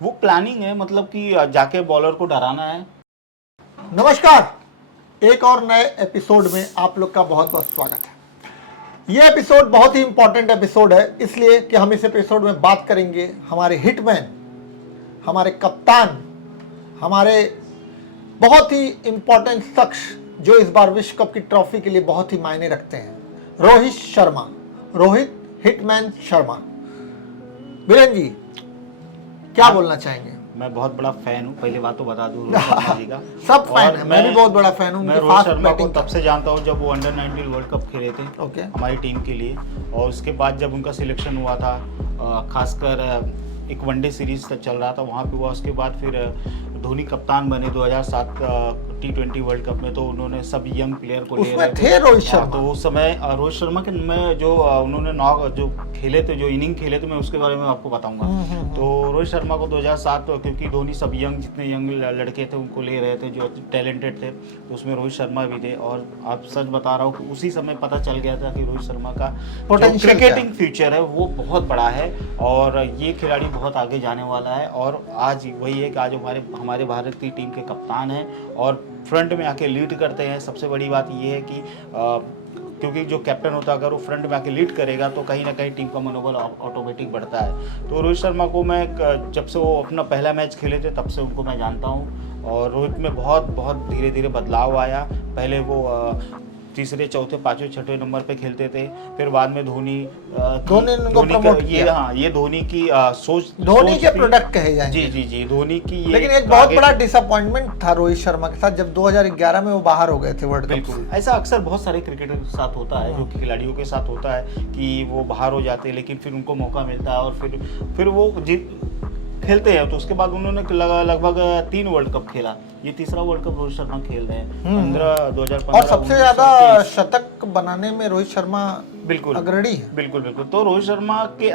वो प्लानिंग है, मतलब कि जाके बॉलर को डराना है। नमस्कार, एक और नए एपिसोड में आप लोग का बहुत बहुत स्वागत है। ये एपिसोड बहुत ही इंपॉर्टेंट एपिसोड है, इसलिए कि हम इस एपिसोड में बात करेंगे हमारे हिटमैन, हमारे कप्तान, हमारे बहुत ही इंपॉर्टेंट शख्स जो इस बार विश्व कप की ट्रॉफी के लिए बहुत ही मायने रखते हैं, रोहित शर्मा, रोहित हिटमैन शर्मा। बीरेन जी, क्या बोलना चाहेंगे? मैं बहुत बड़ा फैन हूँ, पहले बात तो बता दूं रोहित शर्मा जी का। सब फैन और है, मैं भी बहुत बड़ा फैन हूँ। मैं रोहित शर्मा को तब से जानता हूँ जब वो अंडर 19 वर्ल्ड कप खेले थे हमारी टीम के लिए, और उसके बाद जब उनका सिलेक्शन हुआ था, खासकर एक वनडे सीरीज तक चल रहा था, वहाँ पे हुआ। उसके बाद फिर धोनी कप्तान बने 2007 T20 वर्ल्ड कप में, तो उन्होंने सब यंग प्लेयर को ले रहे थे रोहित शर्मा। तो उस समय रोहित शर्मा के में जो उन्होंने जो खेले थे, जो इनिंग खेले थे, मैं उसके बारे में आपको बताऊंगा। तो रोहित शर्मा को 2007, क्योंकि धोनी सब जितने यंग लड़के थे उनको ले रहे थे जो टैलेंटेड थे, तो उसमें रोहित शर्मा भी थे। और आप सच बता रहा हूँ, उसी समय पता चल गया था कि रोहित शर्मा का क्रिकेटिंग फ्यूचर है वो बहुत बड़ा है, और ये खिलाड़ी बहुत आगे जाने वाला है। और आज वही है कि आज हमारे भारत की टीम के कप्तान हैं और फ्रंट में आके लीड करते हैं। सबसे बड़ी बात ये है कि क्योंकि जो कैप्टन होता है, अगर वो फ्रंट में आके लीड करेगा तो कहीं ना कहीं टीम का मनोबल ऑटोमेटिक बढ़ता है। तो रोहित शर्मा को मैं जब से वो अपना पहला मैच खेले थे तब से उनको मैं जानता हूँ, और रोहित में बहुत बहुत धीरे धीरे बदलाव आया। पहले वो तीसरे, चौथे, पांचवें, छठवें नंबर पे खेलते थे, फिर बाद में धोनी ये धोनी की सोच, धोनी के प्रोडक्ट कहे जाएंगे। जी धोनी की ये। लेकिन एक बहुत बड़ा डिसअपॉइंटमेंट था रोहित शर्मा के साथ जब 2011 में वो बाहर हो गए थे वर्ल्ड कप से। ऐसा अक्सर बहुत सारे क्रिकेटर के साथ होता है, जो खिलाड़ियों के साथ होता है कि वो बाहर हो जाते हैं, लेकिन फिर उनको मौका मिलता है और फिर वो खेलते हैं। तो उसके बाद उन्होंने लगभग 3 वर्ल्ड कप खेला, ये तीसरा वर्ल्ड कप रोहित शर्मा खेल रहे हैं। 2015 और सबसे ज्यादा शतक बनाने में रोहित शर्मा बिल्कुल अग्रणी है। बिल्कुल। तो रोहित शर्मा के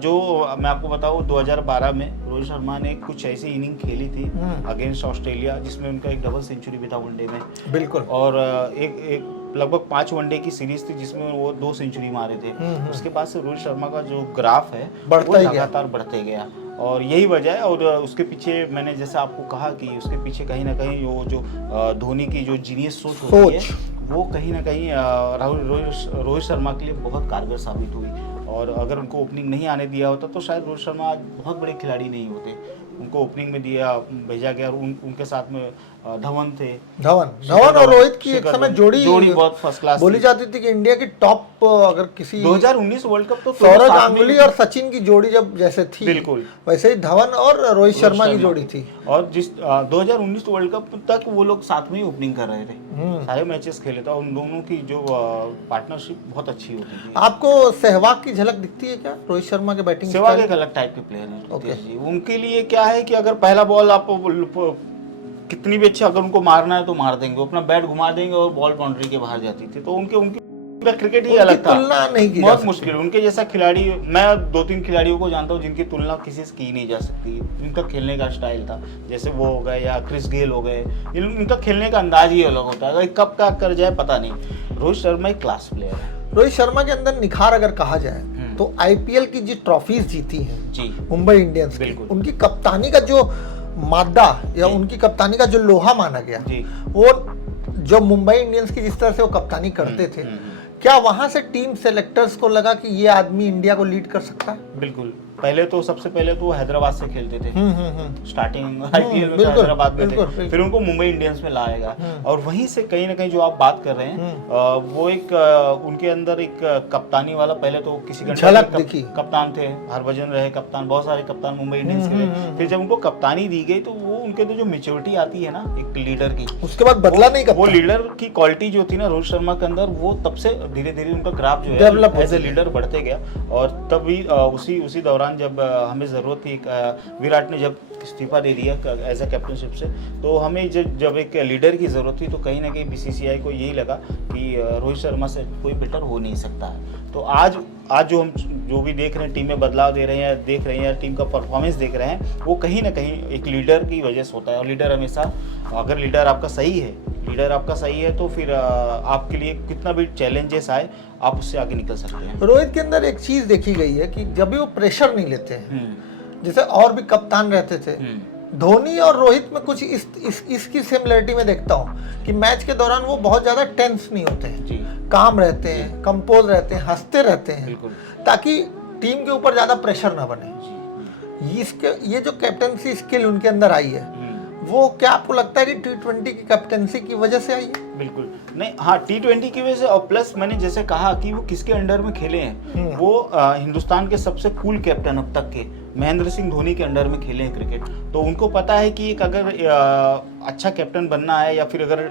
जो मैं आपको बताऊं, 2012 में रोहित शर्मा ने कुछ ऐसी इनिंग खेली थी अगेंस्ट ऑस्ट्रेलिया, जिसमें उनका एक डबल सेंचुरी भी था वनडे में। बिल्कुल। और एक लगभग 5 वनडे की सीरीज थी जिसमें वो 2 सेंचुरी मारे थे। उसके बाद से रोहित शर्मा का जो ग्राफ है वो लगातार बढ़ते गया, और यही वजह है। और उसके पीछे मैंने जैसा आपको कहा कि उसके पीछे कहीं ना कहीं वो जो धोनी की जो जीनियस सोच होती है, वो कहीं ना कहीं रोहित शर्मा के लिए बहुत कारगर साबित हुई। और अगर उनको ओपनिंग नहीं आने दिया होता तो शायद रोहित शर्मा आज बहुत बड़े खिलाड़ी नहीं होते। उनको ओपनिंग में भेजा गया, और उनके साथ में धवन थे। धवन और रोहित की एक समय जोड़ी बहुत फर्स्ट क्लास बोली जाती थी कि इंडिया की टॉप, अगर किसी 2019 वर्ल्ड कप तो सौरव गांगुली और सचिन की जोड़ी जब जैसे थी, बिल्कुल वैसे ही धवन और रोहित शर्मा की जोड़ी थी। और जिस 2019 वर्ल्ड कप तक वो लोग साथ में ही ओपनिंग कर रहे थे, सारे मैचेस खेले थे, और उन दोनों की जो पार्टनरशिप बहुत अच्छी होती थी। आपको सहवाग की झलक दिखती है क्या रोहित शर्मा के बैटिंग? सहवाग एक अलग टाइप के प्लेयर हैं। उनके लिए क्या है कि अगर पहला बॉल आप कितनी भी अच्छा, अगर उनको मारना है तो मार देंगे, अपना बैट घुमा देंगे और बॉल बाउंड्री के बाहर जाती थी। तो उनकी क्रिकेट ही अलग था, तुलना नहीं की बहुत मुश्किल। उनके जैसा खिलाड़ी मैं 2-3 खिलाड़ियों को जानता हूँ जिनकी तुलना किसी से की नहीं जा सकती। इनका खेलने का स्टाइल था, जैसे वो हो गए या क्रिस गेल हो गए, इनका खेलने का अंदाज ही अलग होता है, कब क्या कर जाए पता नहीं। रोहित शर्मा एक क्लास प्लेयर है। रोहित शर्मा के अंदर निखार अगर कहा जाए तो आईपीएल की जो ट्रॉफीज जीती हैं जी मुंबई इंडियंस की, उनकी कप्तानी का जो मादा या उनकी कप्तानी का जो लोहा माना गया, वो जो मुंबई इंडियंस की जिस तरह से वो कप्तानी करते थे, क्या वहां से टीम सेलेक्टर्स को लगा कि ये आदमी इंडिया को लीड कर सकता है? बिल्कुल। सबसे पहले तो हैदराबाद से खेलते थे, स्टार्टिंग आईपीएल में हैदराबाद में थे, फिर उनको मुंबई इंडियंस में लाया गया, और वहीं से कहीं ना कहीं जो आप बात कर रहे हैं वो एक उनके अंदर एक कप्तानी वाला, पहले तो किसी कप्तान थे, हरभजन रहे कप्तान, बहुत सारे कप्तान मुंबई इंडियंस के रहे। फिर जब उनको कप्तानी दी गई तो वो उनके तो जो मेच्योरिटी आती है ना एक लीडर की, उसके बाद बदला नहीं, वो लीडर की क्वालिटी जो थी ना रोहित शर्मा के अंदर, वो तब से धीरे धीरे उनका ग्राफ जो है एज ए लीडर बढ़ते गया। और तभी उसी दौरान जब हमें ज़रूरत थी, विराट ने जब इस्तीफा दे दिया एज ए कैप्टनशिप से, तो हमें जब एक लीडर की ज़रूरत थी, तो कहीं ना कहीं बीसीसीआई को यही लगा कि रोहित शर्मा से कोई बेटर हो नहीं सकता है। तो आज जो हम जो भी देख रहे हैं, टीम में बदलाव दे रहे हैं, टीम का परफॉर्मेंस देख रहे हैं, वो कहीं ना कहीं एक लीडर की वजह से होता है। और लीडर हमेशा, अगर लीडर आपका सही है तो फिर आपके लिए कितना भी चैलेंजेस आए आप उससे आगे निकल सकते हैं। रोहित के अंदर एक चीज देखी गई है कि जब भी वो प्रेशर नहीं लेते हैं, जैसे और भी कप्तान रहते थे, धोनी और रोहित में कुछ इसकी सिमिलरिटी में देखता हूँ कि मैच के दौरान वो बहुत ज्यादा टेंस नहीं होते हैं, काम रहते हैं, कंपोज रहते हैं, हंसते रहते हैं, ताकि टीम के ऊपर ज्यादा प्रेशर ना बने। ये जो कैप्टनसी स्किल उनके अंदर आई है, वो क्या आपको लगता है कि T20 की कैप्टनसी की वजह से आई है? बिल्कुल नहीं, हाँ T20 की वजह से, और प्लस मैंने जैसे कहा कि वो किसके अंडर में खेले हैं, वो हिंदुस्तान के सबसे कूल कैप्टन अब तक के महेंद्र सिंह धोनी के अंडर में खेले हैं क्रिकेट। तो उनको पता है कि एक अगर अच्छा कैप्टन बनना है या फिर अगर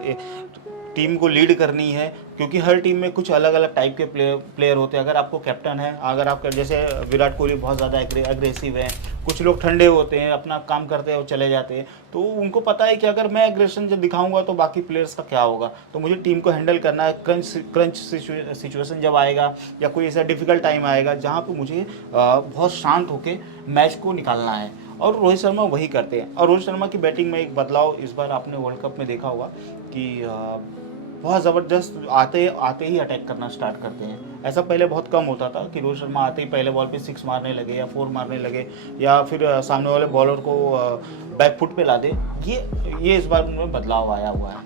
टीम को लीड करनी है, क्योंकि हर टीम में कुछ अलग अलग टाइप के प्लेयर होते हैं। अगर आपको कैप्टन है, अगर आप जैसे विराट कोहली बहुत ज़्यादा एग्रेसिव है, कुछ लोग ठंडे होते हैं, अपना काम करते हैं और चले जाते हैं, तो उनको पता है कि अगर मैं एग्रेशन जब दिखाऊंगा तो बाकी प्लेयर्स का क्या होगा। तो मुझे टीम को हैंडल करना है, क्रंच सिचुएशन जब आएगा या कोई ऐसा डिफिकल्ट टाइम आएगा जहाँ पे मुझे बहुत शांत होकर मैच को निकालना है, और रोहित शर्मा वही करते हैं। और रोहित शर्मा की बैटिंग में एक बदलाव इस बार आपने वर्ल्ड कप में देखा होगा कि बहुत ज़बरदस्त आते ही अटैक करना स्टार्ट करते हैं। ऐसा पहले बहुत कम होता था कि रोहित शर्मा आते ही पहले बॉल पे 6 मारने लगे या 4 मारने लगे, या फिर सामने वाले बॉलर को बैक फुट पे ला दे। ये इस बार उनमें बदलाव आया हुआ है।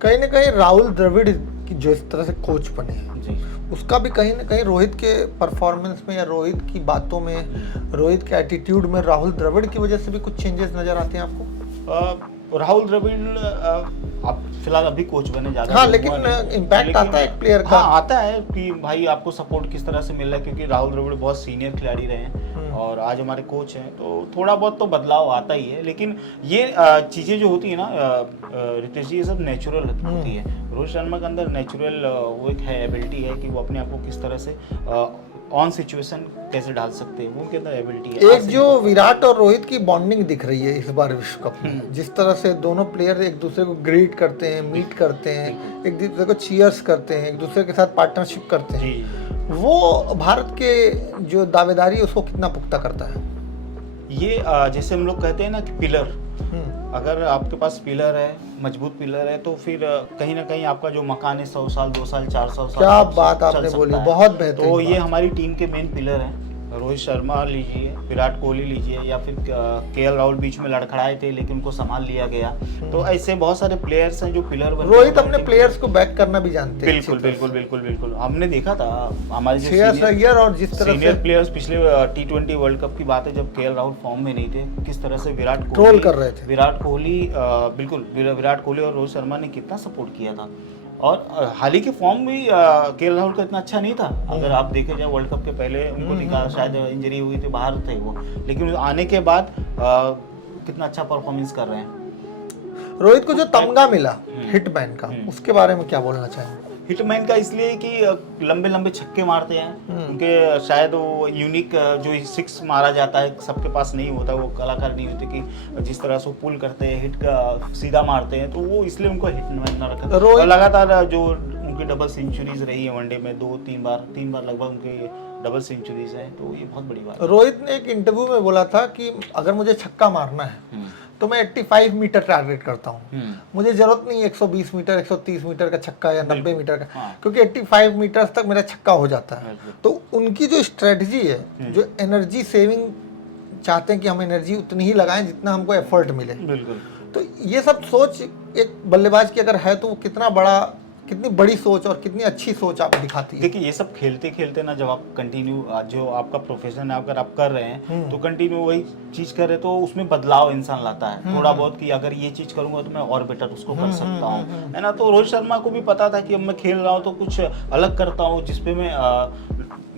कहीं ना कहीं राहुल द्रविड़ की जो इस तरह से कोच बने हैं जी, उसका भी कहीं ना कहीं रोहित के परफॉर्मेंस में या रोहित की बातों में, रोहित के एटीट्यूड में राहुल द्रविड़ की वजह से भी कुछ चेंजेस नजर आते हैं आपको? राहुल द्रविड़ अब फिलहाल अभी कोच बने जाता है, हाँ, लेकिन इम्पैक्ट आता है एक प्लेयर का। हाँ, आता है कि भाई आपको सपोर्ट किस तरह से मिल रहा है, क्योंकि राहुल द्रविड़ बहुत सीनियर खिलाड़ी रहे हैं और आज हमारे कोच हैं, तो थोड़ा बहुत तो बदलाव आता ही है। लेकिन ये चीज़ें जो होती है ना रितेश जी, ये सब नेचुरल होती है। रोहित शर्मा के अंदर नेचुरल वो एक है एबिलिटी है कि वो अपने आप को किस तरह से ऑन सिचुएशन कैसे डाल सकते हैं, वो उनके अंदर एबिलिटी है। एक जो विराट और रोहित की बॉन्डिंग दिख रही है इस बार विश्व कप में, जिस तरह से दोनों प्लेयर एक दूसरे को ग्रीट करते हैं, मीट करते हैं, एक दूसरे को चीयर्स करते हैं, एक दूसरे के साथ पार्टनरशिप करते हैं, वो भारत के जो दावेदारी है उसको कितना पुख्ता करता है? ये जैसे हम लोग कहते हैं ना कि पिलर, अगर आपके पास पिलर है, मजबूत पिलर है, तो फिर कहीं ना कहीं आपका जो मकान है 100 साल, 2 साल, 400 साल, क्या बात आपने बोली, बहुत बेहतरीन। तो ये हमारी टीम के मेन पिलर हैं। रोहित शर्मा लीजिए, विराट कोहली लीजिए, या फिर केएल राहुल बीच में लड़खड़ाए थे लेकिन उनको संभाल लिया गया। तो ऐसे बहुत सारे प्लेयर्स हैं जो पिलर बने। रोहित अपने प्लेयर्स को बैक करना भी जानते हैं। बिल्कुल बिल्कुल बिल्कुल बिल्कुल, हमने देखा था हमारे जो और जिस तरह सीनियर प्लेयर्स पिछले T20 वर्ल्ड कप की बात है, जब केएल राहुल फॉर्म में नहीं थे, किस तरह से विराट कोहली ट्रोल कर रहे थे। विराट कोहली और रोहित शर्मा ने कितना सपोर्ट किया था। और हाल ही के फॉर्म भी केएल राहुल का इतना अच्छा नहीं था। अगर आप देखे जाए वर्ल्ड कप के पहले उनको निकाल, शायद इंजरी हुई थी, बाहर थे वो, लेकिन आने के बाद कितना अच्छा परफॉर्मेंस कर रहे हैं। रोहित को जो तमगा मिला हिटमैन का, उसके बारे में क्या बोलना चाहेंगे? हिटमैन का इसलिए कि लंबे लंबे छक्के मारते हैं, उनके शायद वो यूनिक जो 6 मारा जाता है सबके पास नहीं होता, वो कलाकार नहीं होते कि जिस तरह से वो पुल करते हैं, हिट का सीधा मारते हैं, तो वो इसलिए उनको हिटमैन ना रखा। और लगातार जो उनकी डबल सेंचुरीज रही है वनडे में, 3 बार लगभग उनके डबल सेंचुरीज है, तो ये बहुत बड़ी बात है। रोहित ने एक इंटरव्यू में बोला था कि अगर मुझे छक्का मारना है तो मैं 85 मीटर टारगेट करता हूँ, मुझे जरूरत नहीं 120 मीटर 130 मीटर का छक्का या 90 मीटर का, क्योंकि 85 मीटर तक मेरा छक्का हो जाता है। तो उनकी जो स्ट्रेटजी है, जो एनर्जी सेविंग चाहते हैं कि हम एनर्जी उतनी ही लगाएं जितना हमको एफर्ट मिले। बिल्कुल। तो ये सब सोच एक बल्लेबाज की अगर है तो वो कितनी बड़ी सोच और कितनी अच्छी सोच आप दिखाती है। देखिए, ये सब खेलते खेलते ना, जब आप कंटिन्यू जो आपका प्रोफेशन है अगर आप कर रहे हैं तो कंटिन्यू वही चीज कर रहे तो उसमें बदलाव इंसान लाता है थोड़ा बहुत, कि अगर ये चीज करूंगा तो मैं और बेटर उसको कर सकता हूँ, है ना। तो रोहित शर्मा को भी पता था कि अब मैं खेल रहा हूँ तो कुछ अलग करता हूँ जिसपे मैं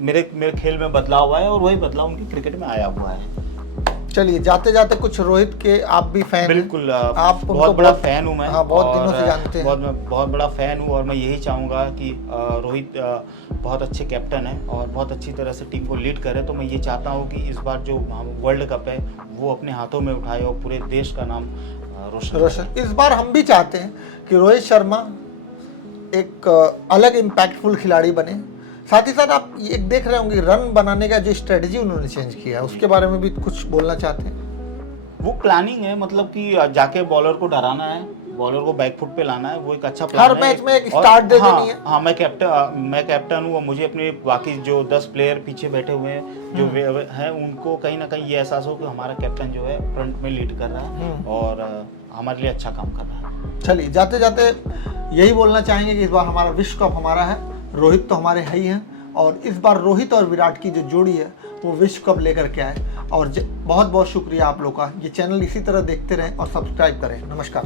मेरे खेल में बदलाव आया, और वही बदलाव उनकी क्रिकेट में आया हुआ है। चलिए, जाते जाते कुछ रोहित के आप भी फैन? बिल्कुल, आप बहुत बड़ा फैन हूँ मैं। हाँ, बहुत दिनों से जानते हैं। बहुत बड़ा फैन हूँ, और मैं यही चाहूँगा कि रोहित बहुत अच्छे कैप्टन है और बहुत अच्छी तरह से टीम को लीड करे। तो मैं ये चाहता हूँ कि इस बार जो वर्ल्ड कप है वो अपने हाथों में उठाए और पूरे देश का नाम रोशन। इस बार हम भी चाहते हैं कि रोहित शर्मा एक अलग इम्पैक्टफुल खिलाड़ी बने। साथ ही साथ आप एक देख रहे होंगे रन बनाने का जो स्ट्रेटजी उन्होंने चेंज किया है, उसके बारे में भी कुछ बोलना चाहते हैं? वो प्लानिंग है, मतलब कि जाके बॉलर को डराना है, बॉलर को बैक फुट पे लाना है, वो एक अच्छा प्लान हर है। मैच में एक स्टार्ट दे देनी है। हाँ, मैं कैप्टन हूँ और मुझे अपने बाकी जो 10 प्लेयर पीछे बैठे हुए हैं जो हैं उनको कहीं ना कहीं ये एहसास हो कि हमारा कैप्टन जो है फ्रंट में लीड कर रहा है और हमारे लिए अच्छा काम कर रहा है। चलिए जाते जाते यही बोलना चाहेंगे कि इस बार हमारा विश्व कप हमारा है, रोहित तो हमारे है ही हैं और इस बार रोहित और विराट की जो जोड़ी है वो विश्व कप लेकर के आए। और बहुत बहुत शुक्रिया आप लोग का। ये चैनल इसी तरह देखते रहें और सब्सक्राइब करें। नमस्कार।